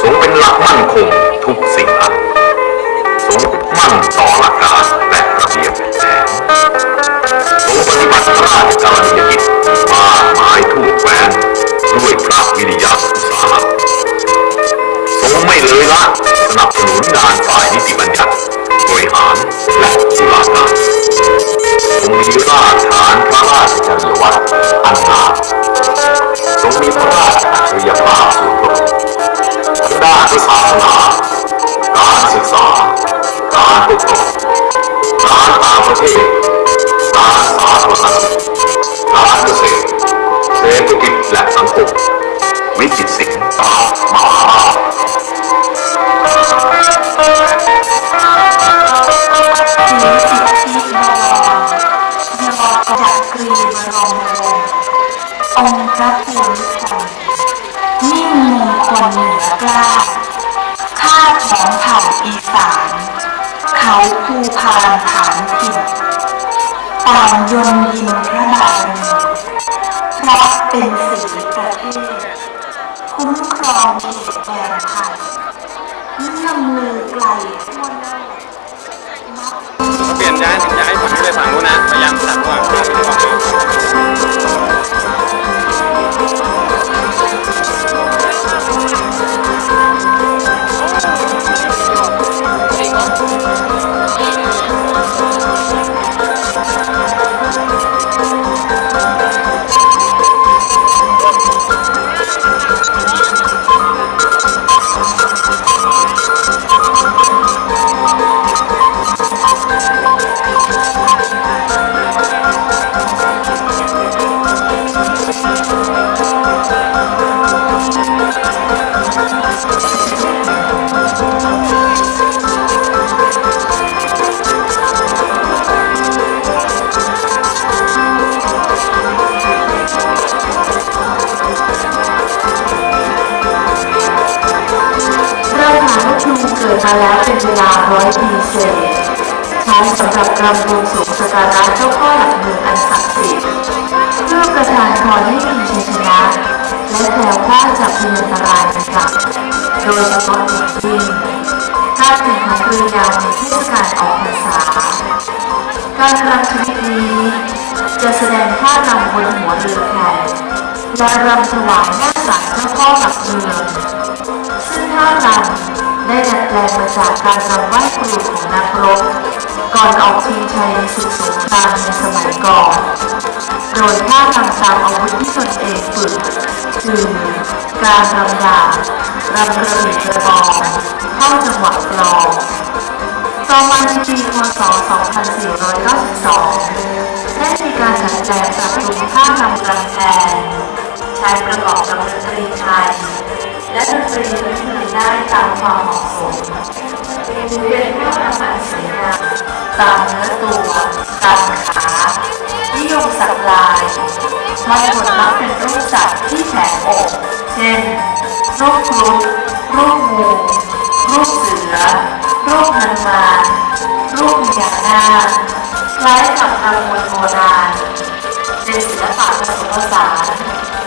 ทรงเป็นหลักมั่นคงทุกสิ่งอันทรงมั่นต่อหลักการและระเบียบแผนทรงปฏิบัติราชการยกิจมากมายทั่วแคว้นด้วยพระวิริยะอุตสาหะทรงไม่เลยละสนับสนุนงานฝ่ายนิติบัญญัติบริหารและตุลาการ อจักรีบรมวงศ์องค์พระภูมิพลนิ่งมงคลเหนือกล้าข้าของเผ่าอีสาน เขาภูพานฐานถิ่นต่างยนยินพระบารมีพระเป็นสีประเทศ องเขตแดนไทยเลื่อมลือไกลทั่วโลกเปลี่ยนย้ายย้ายฝั่งไปฝั่งนู้นนะ พยายามตัดว่าฝั่งนี้ฝั่งนี้เรา มาแล้วเป็นเวลาร้อยปีเศษใช้สำหรับกรำบวงสรวงสการะเจ้าพ่อหลักเมืองอันศักดิ์สิทธิ์เพื่อประทานพรให้มีชัยชนะและแคล้วคลาดจากพยันตรายต่างๆโดยเฉพาะอย่างยิ่งการแข่งขันเรือยาวในเทศกาลออกพรรษา การรำชนิดนี้จะแสดงท่ารำบนหัวเรือแข่งและรำถวายหน้าศาลเจ้าพ่อหลักเมืองซึ่งท่ารำ ได้ดัดแปลงมาจากการรำไหว้ครูของนักรบก่อนออกชิงชัยในศึกสงครามในสมัยก่อน โดยท่ารำตามอาวุธที่ตนเองฝึกคือการรำดาบรำกระบี่กระบองเข้าจังหวะกลองต่อมาในปีพศ 2492 ได้มีการดัดแปลงปรับปรุงท่ารำกำแพงใช้ประกอบกับดนตรีไทย และดนตรีพื้นเมืองได้ตามความเหมาะสมถือเป็นท่ารำอันสวยงามตามเนื้อตัวตามขานิยมสักลายบางคนมักเป็นรูปสัตว์ที่แผงอก เช่นรูปครุฑรูปงูรูปเสือรูปฮันมานรูปพญานาคล้ายกับนางมวยโบราณเป็นศิลปะผสมผสาน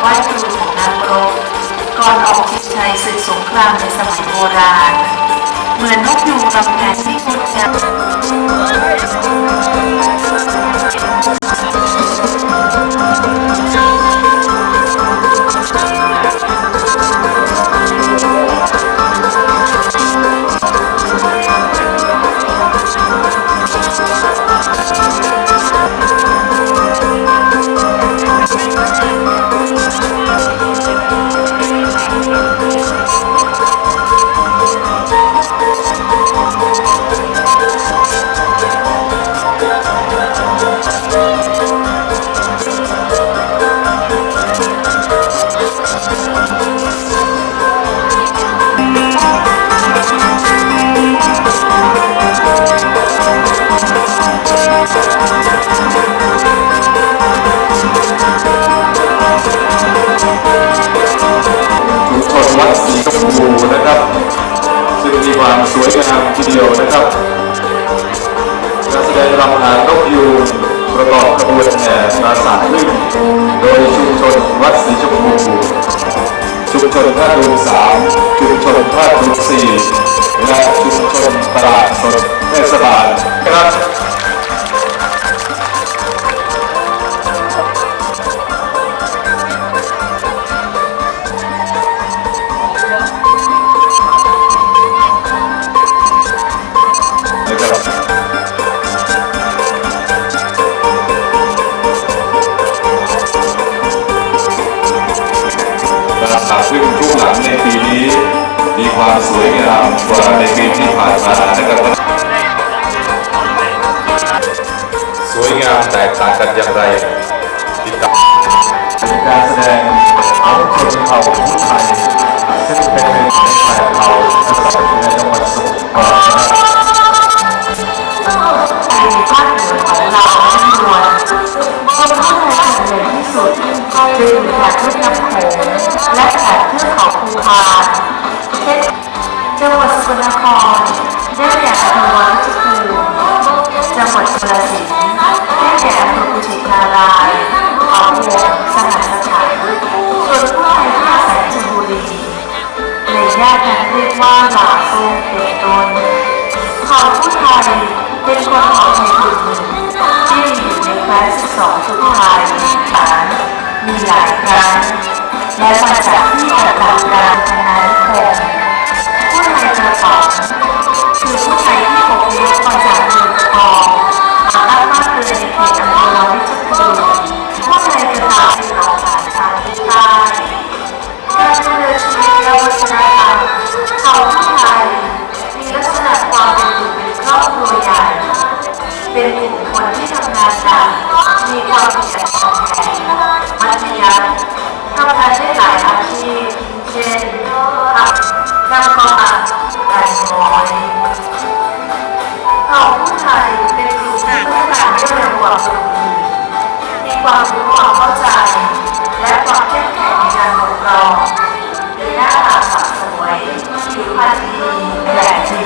ไว้ครูของนักรบก่ อออกชิงชัยศึกสงครามในสมัยโบราณ เหมือนนกยูงรำแพนที่งดงาม ดูนะครับ ซึ่งมีความสวยงามทีเดียวนะครับการแสดงรำหางนกยูงประกอบขบวนแห่ปราสาทพึ่งโดยชุมชนวัดศรีชมพูชุมชนท่าดูสามชุมชนลภาดุสีและชุมชนตลาดสดเทศบาลครับนะครับ สวยงามกว่าในปีที่ผ่านมานะครับสวยงามแตกต่างกันอย่างไรติดตามการแสดงของชนเผ่าผู้ไทยซึ่งเป็นหนึ่งในแปดเผ่าอาศัยอยู่ในจังหวัดสมุทรปราการในภาคเหนือของเราทั้งมวล ลนครได้แก่อำเภอวังชภูมิจังหวัดกาฬสินธุ์ได้แก่อำเภอกุชินารายณ์เขาวงสหัสขันส่วนผู้ไทยที่อาศัยชลบุรีในย่านนั้นเรียกว่าหลาโซเป็นต้นเผ่าผู้ไทยเป็นคนเผ่าไทยกลุ่มหนึ่งที่อยู่ในแคว้น12ทุกไทยฐานมีหลายครั้งและมาจากที่ประดับการพนานิคม กระป๋องคือผู้ชายที่อพยพมาจากเมืองทองมาตั้งบ้านเรือนในเขต นำกองอัดแต่งร้อยเผ่าผู้ไทยเป็นกลุ่มที่พัฒนาได้เร็วกว่ากลุ่มอื่นมีความรู้ความเข้าใจ และความเข้มแข็งในการปกครองมีหน้าตาสะสวยผิวพรรณดีแหลกจริง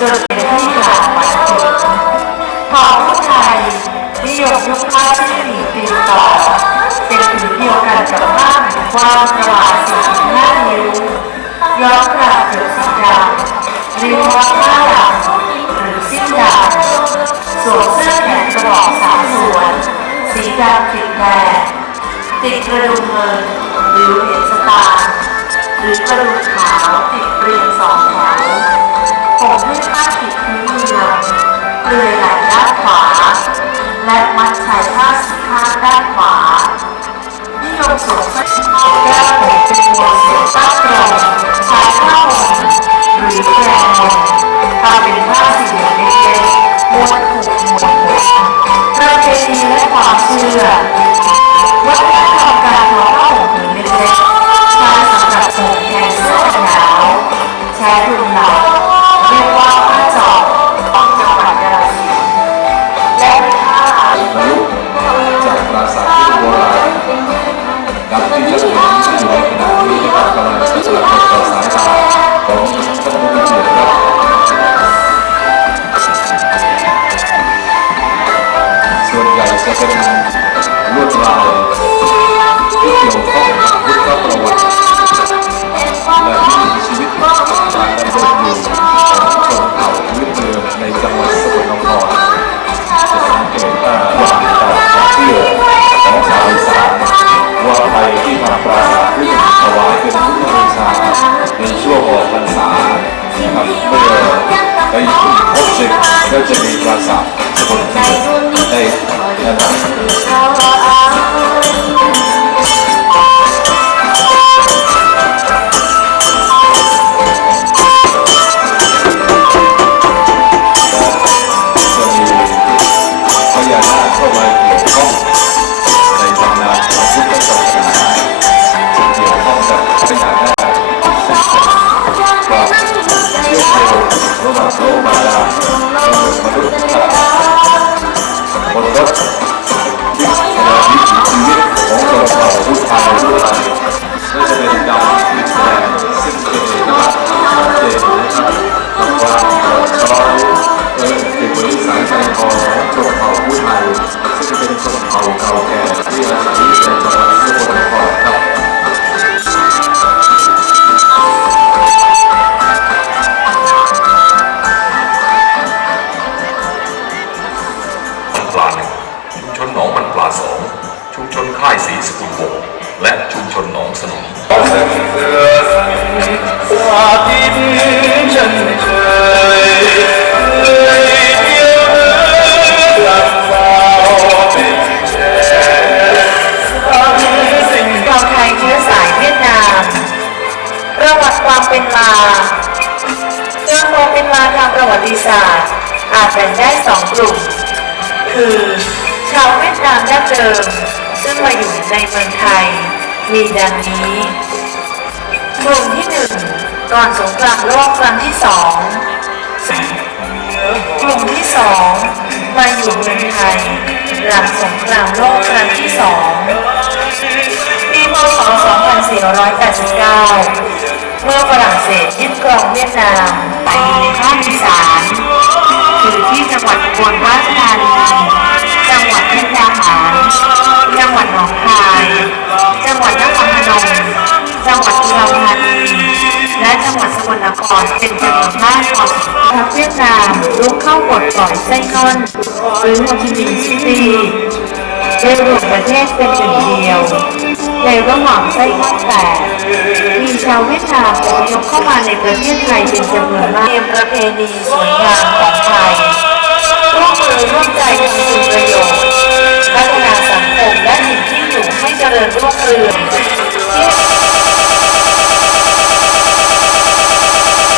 จนเป็นที่กล่าวหมายถึงเผ่าผู้ไทยนิยมยุคผ้าที่มีตีนต่อเป็นผืนเดียวกันกับผ้าผืนกว้างประมาณ4-5นิ้ว ย้อมกระเกือบสีดำริ้วว่าผ้าดำหรือสิ้นดำสวมเสื้อแขนกระบอกสามส่วน สีดำติดแดงติดกระดุมเงินหรือเหรียญสตางค์หรือกระดุมขาวติดเรียงสองแถวผมด้ผ้าติดพื้นเมืองเปลือยไหล่ด้านขวา และมัดชายผ้าสีข้างด้านขวา สวมเสื้อแก้วผมเป็นมวเสียงตั้งตรงชายผ้าห่มหรือแกรนมทำเป็นผ้าสีเหลืองเล็กๆม้วนผูก นะครับเมื่อไปถึงพบเด็กก็จะมีปราสาทสมุนไพรในระดับ มืองไทย มีดังนี้กลุ่มที่หนึ่งก่อนสงครามโลกครั้งที่สองกลุ่มที่สองมาอยู่เมืองไทย หลังสงครามโลกครั้งที่สองปีพศ 2489 เมื่อฝรั่งเศสยึดครองเวียดนาม อนเป็นจำนวนมากก่อทัพเวียดนามลุกเข้าบทก่อนไซงอนหรือโฮจิมินห์ซิตี้ได้รวมประเทศเป็นหนึ่งเดียว ในระหว่างไส้ข้อแตกมีชาวเวียดนามอพยพเข้ามาในประเทศไทยเป็นจำนวนมากเตรียมประเพณีสวยงามของไทยร่วมมือร่วมใจทำคุณประโยชน์พัฒนาสังคมและสิ่งที่อยู่ให้เจริญรุ่งเรือง